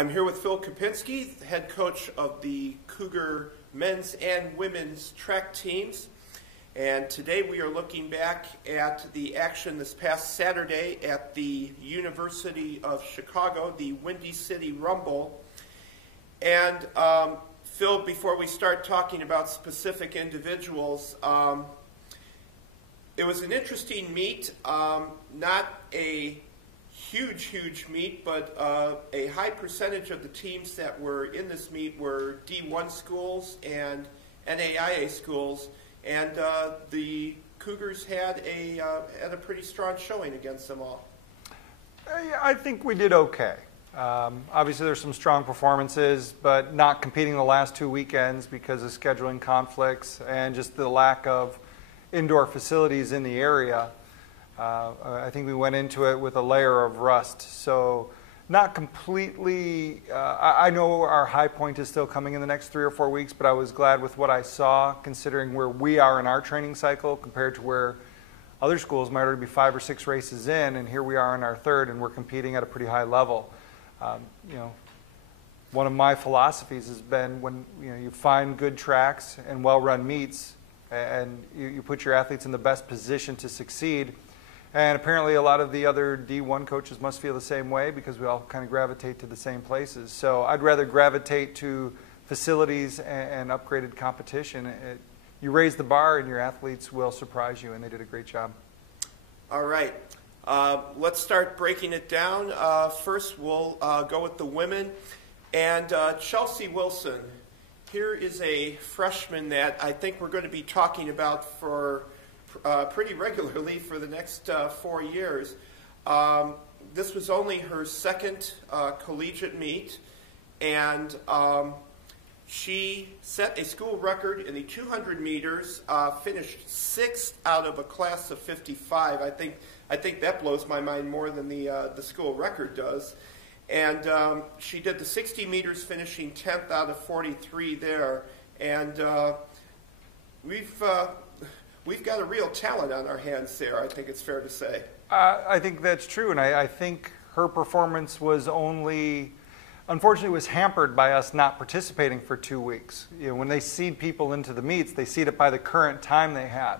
I'm here with Phil Kopinski, the head coach of the Cougar men's and women's track teams. And today we are looking back at the action this past Saturday at the University of Chicago, the Windy City Rumble. And Phil, before we start talking about specific individuals, it was an interesting meet, not a huge meet, but a high percentage of the teams that were in this meet were D1 schools and NAIA schools, and the Cougars had a pretty strong showing against them all. I think we did okay. Obviously there's some strong performances, but not competing the last 2 weekends because of scheduling conflicts and just the lack of indoor facilities in the area. I think we went into it with a layer of rust. So not completely, I know our high point is still coming in the next 3 or 4 weeks, but I was glad with what I saw considering where we are in our training cycle compared to where other schools might already be 5 or 6 races in, and here we are in our third and we're competing at a pretty high level. One of my philosophies has been when you find good tracks and well-run meets and you put your athletes in the best position to succeed. And apparently a lot of the other D1 coaches must feel the same way because we all kind of gravitate to the same places. So I'd rather gravitate to facilities and upgraded competition. You raise the bar and your athletes will surprise you, and they did a great job. All right. Let's start breaking it down. First, we'll go with the women. And Chelsea Wilson, here is a freshman that I think we're going to be talking about for pretty regularly for the next 4 years. This was only her second collegiate meet, and she set a school record in the 200 meters, finished 6th out of a class of 55. I think that blows my mind more than the school record does. And she did the 60 meters, finishing 10th out of 43 there. And we've got a real talent on our hands there, I think it's fair to say. I think that's true, and I think her performance was unfortunately was hampered by us not participating for 2 weeks. When they seed people into the meets, they seed it by the current time they had.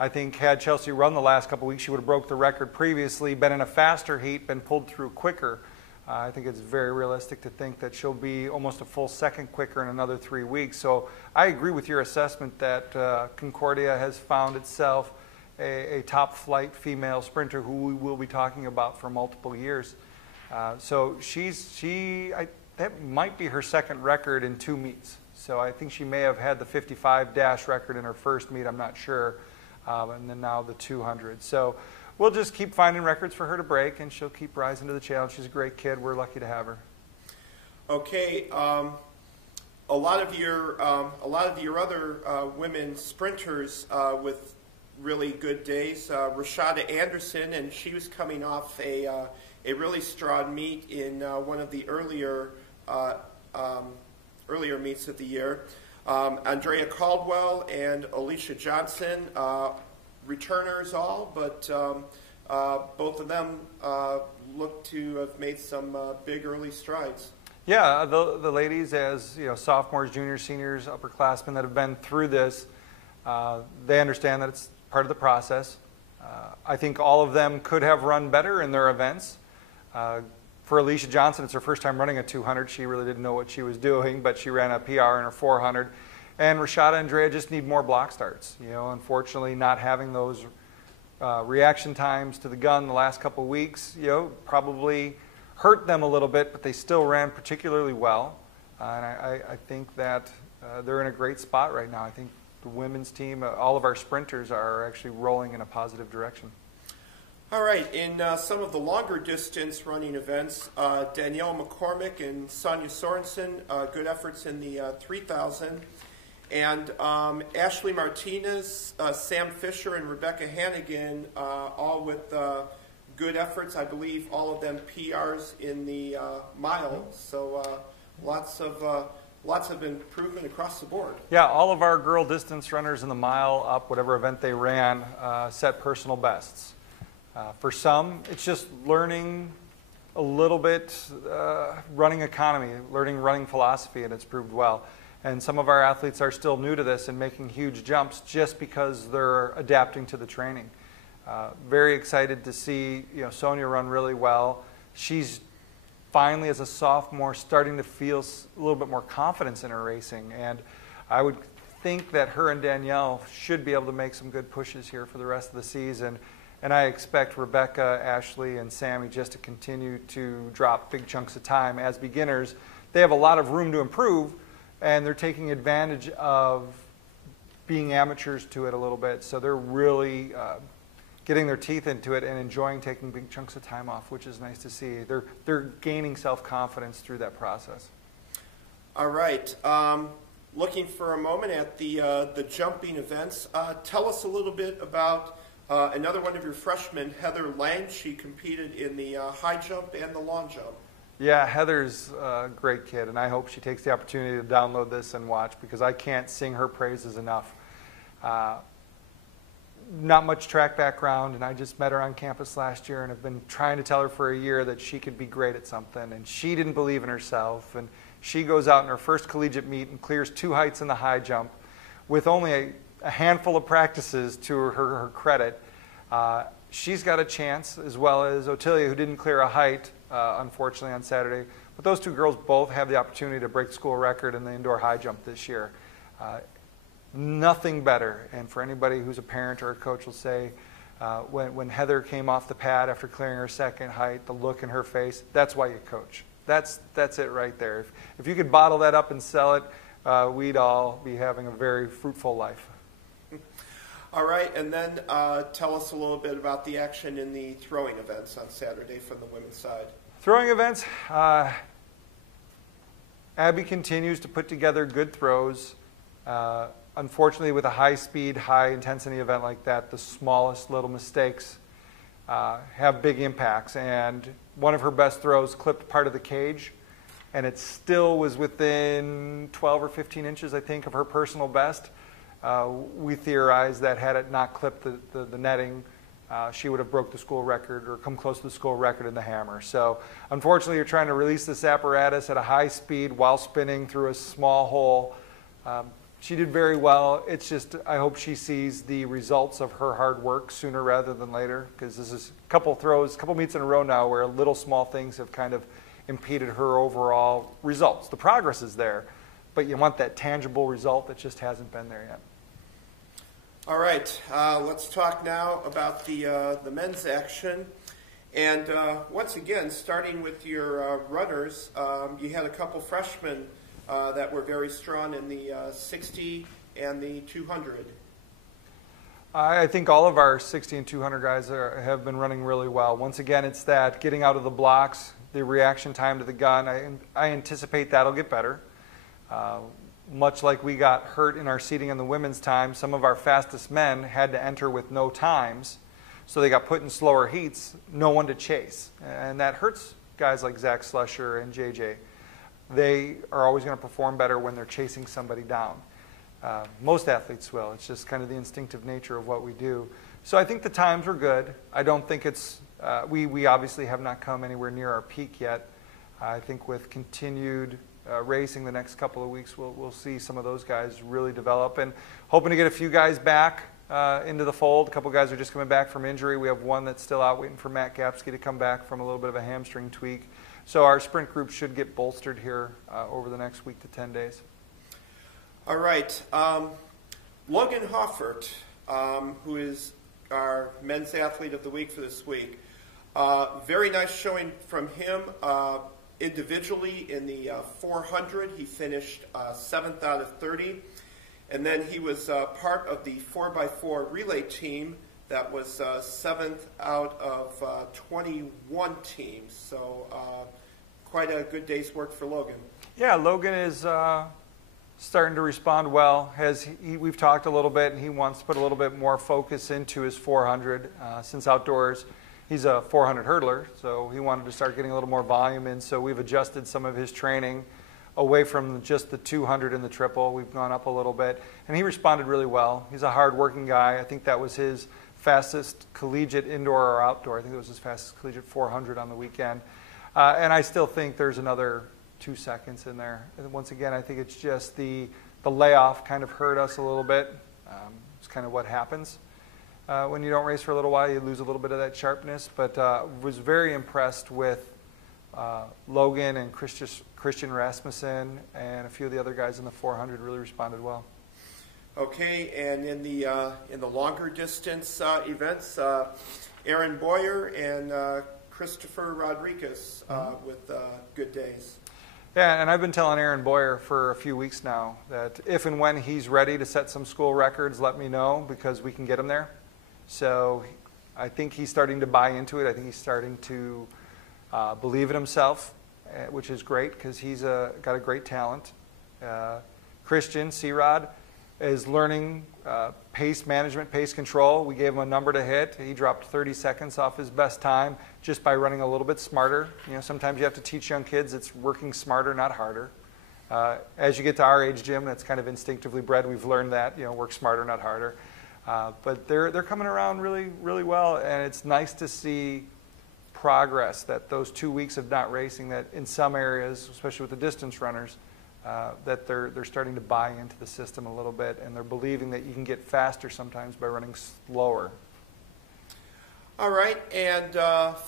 I think had Chelsea run the last couple weeks, she would have broke the record previously, been in a faster heat, been pulled through quicker. I think it's very realistic to think that she'll be almost a full second quicker in another 3 weeks. So I agree with your assessment that Concordia has found itself a top flight female sprinter who we will be talking about for multiple years. So that might be her second record in 2 meets. So I think she may have had the 55 dash record in her first meet, I'm not sure, and then now the 200. So we'll just keep finding records for her to break, and she'll keep rising to the challenge. She's a great kid. We're lucky to have her. Okay, a lot of your other women sprinters with really good days. Rashada Anderson, and she was coming off a really strong meet in one of the earlier meets of the year. Andrea Caldwell and Alicia Johnson, returners all, but both of them look to have made some big early strides. Yeah, the ladies, as sophomores, juniors, seniors, upperclassmen that have been through this, they understand that it's part of the process. I think all of them could have run better in their events. For Alicia Johnson, it's her first time running a 200. She really didn't know what she was doing, but she ran a PR in her 400. And Rashada and Andrea just need more block starts. Unfortunately, not having those reaction times to the gun the last couple of weeks, probably hurt them a little bit, but they still ran particularly well. And I think that they're in a great spot right now. I think the women's team, all of our sprinters are actually rolling in a positive direction. All right, in some of the longer distance running events, Danielle McCormick and Sonia Sorensen, good efforts in the 3,000. And Ashley Martinez, Sam Fisher, and Rebecca Hannigan, all with good efforts. I believe all of them PRs in the mile. So lots of improvement across the board. Yeah, all of our girl distance runners in the mile up, whatever event they ran, set personal bests. For some, it's just learning a little bit running economy, learning running philosophy, and it's proved well. And some of our athletes are still new to this and making huge jumps just because they're adapting to the training. Very excited to see Sonia run really well. She's finally, as a sophomore, starting to feel a little bit more confidence in her racing. And I would think that her and Danielle should be able to make some good pushes here for the rest of the season. And I expect Rebecca, Ashley, and Sammy just to continue to drop big chunks of time as beginners. They have a lot of room to improve, and they're taking advantage of being amateurs to it a little bit. So they're really getting their teeth into it and enjoying taking big chunks of time off, which is nice to see. They're gaining self-confidence through that process. All right. Looking for a moment at the jumping events. Tell us a little bit about another one of your freshmen, Heather Lang. She competed in the high jump and the long jump. Yeah, Heather's a great kid, and I hope she takes the opportunity to download this and watch, because I can't sing her praises enough. Not much track background, and I just met her on campus last year and have been trying to tell her for a year that she could be great at something, and she didn't believe in herself, and she goes out in her first collegiate meet and clears 2 heights in the high jump with only a handful of practices to her credit. She's got a chance, as well as Otilia, who didn't clear a height, unfortunately, on Saturday. But those 2 girls both have the opportunity to break the school record in the indoor high jump this year. Nothing better, and for anybody who's a parent or a coach will say, when Heather came off the pad after clearing her second height, the look in her face, that's why you coach. That's it right there. If you could bottle that up and sell it, we'd all be having a very fruitful life. All right, and then tell us a little bit about the action in the throwing events on Saturday from the women's side. Throwing events, Abby continues to put together good throws. Unfortunately, with a high-speed, high-intensity event like that, the smallest little mistakes have big impacts. And one of her best throws clipped part of the cage, and it still was within 12 or 15 inches, I think, of her personal best. We theorized that had it not clipped the netting, she would have broke the school record or come close to the school record in the hammer. So unfortunately, you're trying to release this apparatus at a high speed while spinning through a small hole. She did very well. It's just, I hope she sees the results of her hard work sooner rather than later, because this is a couple throws, a couple meets in a row now where little small things have kind of impeded her overall results. The progress is there, but you want that tangible result that just hasn't been there yet. All right, let's talk now about the men's action. And once again, starting with your runners, you had a couple freshmen that were very strong in the 60 and the 200. I think all of our 60 and 200 guys have been running really well. Once again, it's that getting out of the blocks, the reaction time to the gun. I anticipate that'll get better. Much like we got hurt in our seating in the women's time, some of our fastest men had to enter with no times, so they got put in slower heats, no one to chase. And that hurts guys like Zach Slusher and JJ. They are always going to perform better when they're chasing somebody down. Most athletes will. It's just kind of the instinctive nature of what we do. So I think the times were good. I don't think it's, we obviously have not come anywhere near our peak yet. I think with continued racing the next couple of weeks, we'll see some of those guys really develop, and hoping to get a few guys back into the fold. A couple guys are just coming back from injury. We have one that's still out waiting for Matt Gapsky to come back from a little bit of a hamstring tweak. So our sprint group should get bolstered here over the next week to 10 days. All right. Logan Hoffert, who is our men's athlete of the week for this week. Very nice showing from him. Individually in the 400, he finished 7th out of 30. And then he was part of the 4x4 relay team that was 7th out of 21 teams. So quite a good day's work for Logan. Yeah, Logan is starting to respond well. We've talked a little bit, and he wants to put a little bit more focus into his 400 since outdoors. He's a 400 hurdler, so he wanted to start getting a little more volume in. So we've adjusted some of his training away from just the 200 and the triple. We've gone up a little bit, and he responded really well. He's a hard-working guy. I think that was his fastest collegiate indoor or outdoor. I think it was his fastest collegiate 400 on the weekend. And I still think there's another 2 seconds in there. And once again, I think it's just the layoff kind of hurt us a little bit. It's kind of what happens. When you don't race for a little while, you lose a little bit of that sharpness. But was very impressed with Logan and Christian Rasmussen and a few of the other guys in the 400 really responded well. Okay, and in the longer distance events, Aaron Boyer and Christopher Rodriguez with good days. Yeah, and I've been telling Aaron Boyer for a few weeks now that if and when he's ready to set some school records, let me know because we can get him there. So I think he's starting to buy into it. I think he's starting to believe in himself, which is great because he's got a great talent. Christian, C-Rod, is learning pace management, pace control. We gave him a number to hit. He dropped 30 seconds off his best time just by running a little bit smarter. You know, sometimes you have to teach young kids it's working smarter, not harder. As you get to our age, Jim, that's kind of instinctively bred. We've learned that, you know, work smarter, not harder. But they're coming around really, really well, and it's nice to see progress that those 2 weeks of not racing, that in some areas, especially with the distance runners, that they're starting to buy into the system a little bit, and they're believing that you can get faster sometimes by running slower. All right, and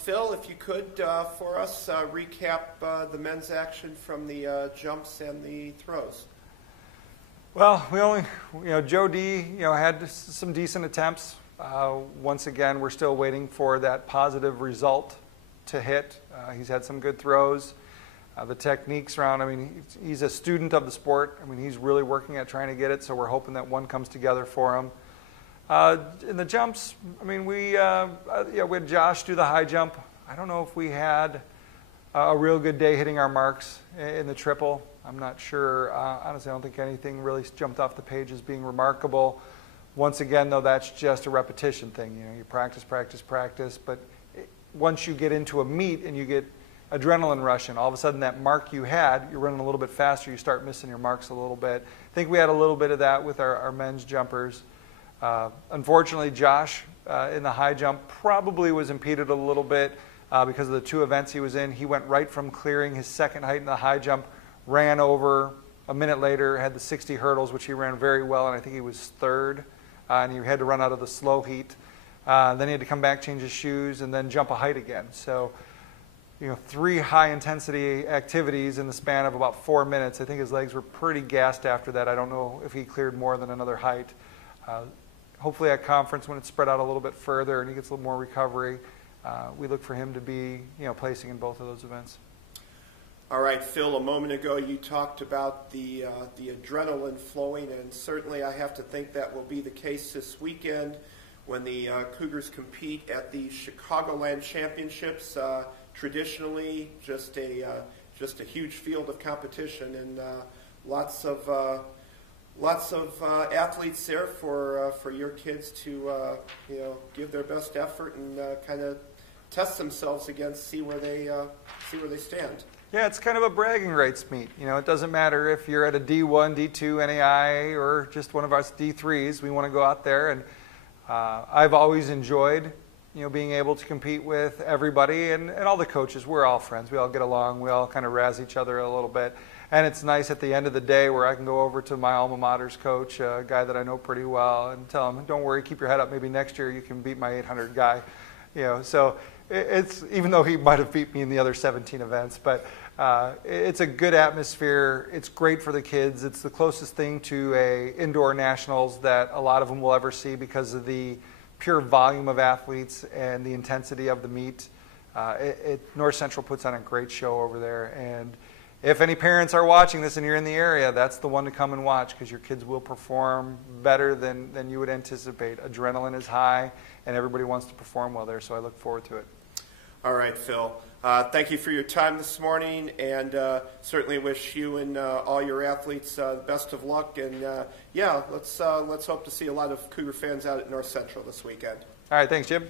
Phil, if you could, for us, recap the men's action from the jumps and the throws. Well, we only, Joe D, had some decent attempts. Once again, we're still waiting for that positive result to hit. He's had some good throws. The techniques around, he's a student of the sport. He's really working at trying to get it, so we're hoping that one comes together for him. In the jumps, we had Josh do the high jump. I don't know if we had a real good day hitting our marks in the triple. I'm not sure. Honestly, I don't think anything really jumped off the page as being remarkable. Once again, though, that's just a repetition thing. You practice, practice, practice, but once you get into a meet and you get adrenaline rushing, all of a sudden that mark you had, you're running a little bit faster, you start missing your marks a little bit. I think we had a little bit of that with our men's jumpers. Unfortunately, Josh in the high jump probably was impeded a little bit because of the two events he was in. He went right from clearing his second height in the high jump, ran over. A minute later, had the 60 hurdles, which he ran very well, and I think he was third. And he had to run out of the slow heat. Then he had to come back, change his shoes, and then jump a height again. So, 3 high-intensity activities in the span of about 4 minutes. I think his legs were pretty gassed after that. I don't know if he cleared more than another height. Hopefully at conference, when it's spread out a little bit further and he gets a little more recovery, we look for him to be, placing in both of those events. All right, Phil, a moment ago you talked about the adrenaline flowing, and certainly I have to think that will be the case this weekend when the Cougars compete at the Chicagoland Championships. Traditionally, just a huge field of competition, and lots of athletes there for your kids to give their best effort and kind of test themselves against, see where they stand. Yeah, it's kind of a bragging rights meet. It doesn't matter if you're at a D1, D2, NAI, or just one of us D3s. We want to go out there, and I've always enjoyed, being able to compete with everybody and all the coaches. We're all friends. We all get along. We all kind of razz each other a little bit. And it's nice at the end of the day where I can go over to my alma mater's coach, a guy that I know pretty well, and tell him, don't worry, keep your head up. Maybe next year you can beat my 800 guy. So it's, even though he might have beat me in the other 17 events, but it's a good atmosphere. It's great for the kids. It's the closest thing to a indoor nationals that a lot of them will ever see because of the pure volume of athletes and the intensity of the meet. North Central puts on a great show over there, and if any parents are watching this and you're in the area, that's the one to come and watch because your kids will perform better than you would anticipate. Adrenaline is high, and everybody wants to perform well there, so I look forward to it. All right, Phil. Thank you for your time this morning, and certainly wish you and all your athletes the best of luck. And let's hope to see a lot of Cougar fans out at North Central this weekend. All right, thanks, Jim.